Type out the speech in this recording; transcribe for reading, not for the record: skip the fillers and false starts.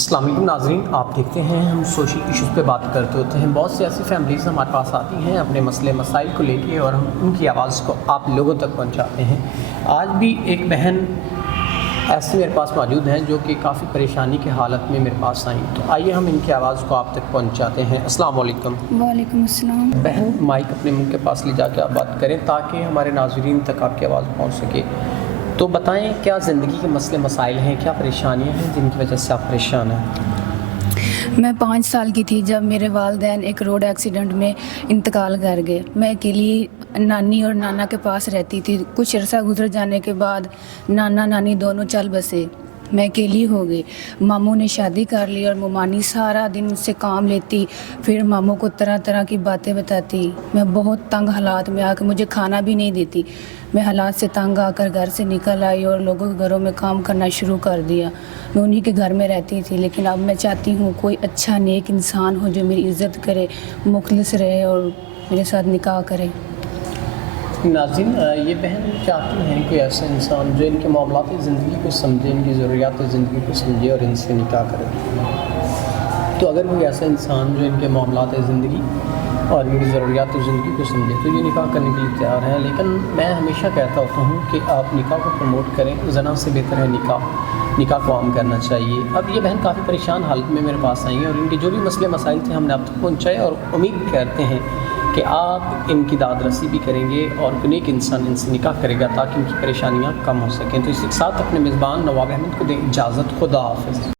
السلام علیکم ناظرین، آپ دیکھتے ہیں ہم سوشل ایشوز پہ بات کرتے ہوتے ہیں۔ بہت سی ایسی فیملیز ہمارے پاس آتی ہیں اپنے مسئلے مسائل کو لے کے، اور ہم ان کی آواز کو آپ لوگوں تک پہنچاتے ہیں۔ آج بھی ایک بہن ایسی میرے پاس موجود ہیں جو کہ کافی پریشانی کے حالت میں میرے پاس آئیں، تو آئیے ہم ان کی آواز کو آپ تک پہنچاتے ہیں۔ السلام علیکم۔ وعلیکم السلام۔ بہن، مائک اپنے منہ کے پاس لے جا کے آپ بات کریں تاکہ ہمارے ناظرین تک آپ کی آواز پہنچ سکے۔ تو بتائیں، کیا زندگی کے مسئلے مسائل ہیں، کیا پریشانیاں ہیں جن کی وجہ سے آپ پریشان ہیں؟ میں 5 سال کی تھی جب میرے والدین ایک روڈ ایکسیڈنٹ میں انتقال کر گئے۔ میں اکیلی نانی اور نانا کے پاس رہتی تھی۔ کچھ عرصہ گزر جانے کے بعد نانا نانی دونوں چل بسے، میں اکیلی ہو گئی۔ ماموں نے شادی کر لی اور ممانی سارا دن مجھ سے کام لیتی، پھر ماموں کو طرح طرح کی باتیں بتاتی۔ میں بہت تنگ حالات میں آ کے مجھے کھانا بھی نہیں دیتی۔ میں حالات سے تنگ آ کر گھر سے نکل آئی اور لوگوں کے گھروں میں کام کرنا شروع کر دیا۔ میں انہی کے گھر میں رہتی تھی، لیکن اب میں چاہتی ہوں کوئی اچھا نیک انسان ہو جو میری عزت کرے، مخلص رہے اور میرے ساتھ نکاح کرے۔ ناظرین، یہ بہن چاہتی ہیں کہ ایسا انسان جو ان کے معاملات زندگی کو سمجھے، ان کی ضروریات زندگی کو سمجھے اور ان سے نکاح کرے۔ تو اگر کوئی ایسا انسان جو ان کے معاملات زندگی اور ان کی ضروریات زندگی کو سمجھے تو یہ نکاح کرنے کے لیے تیار ہیں، لیکن میں ہمیشہ کہتا ہوتا ہوں کہ آپ نکاح کو پروموٹ کریں، زنا سے بہتر ہے نکاح کو عام کرنا چاہیے۔ اب یہ بہن کافی پریشان حالت میں میرے پاس آئی ہیں اور ان کے جو بھی مسئلے مسائل تھے ہم نے آپ تک پہنچائے، اور امید کرتے ہیں کہ آپ ان کی داد رسی بھی کریں گے اور نیک انسان ان سے نکاح کرے گا تاکہ ان کی پریشانیاں کم ہو سکیں۔ تو اس کے ساتھ اپنے میزبان نواب احمد کو دیں اجازت۔ خدا حافظ۔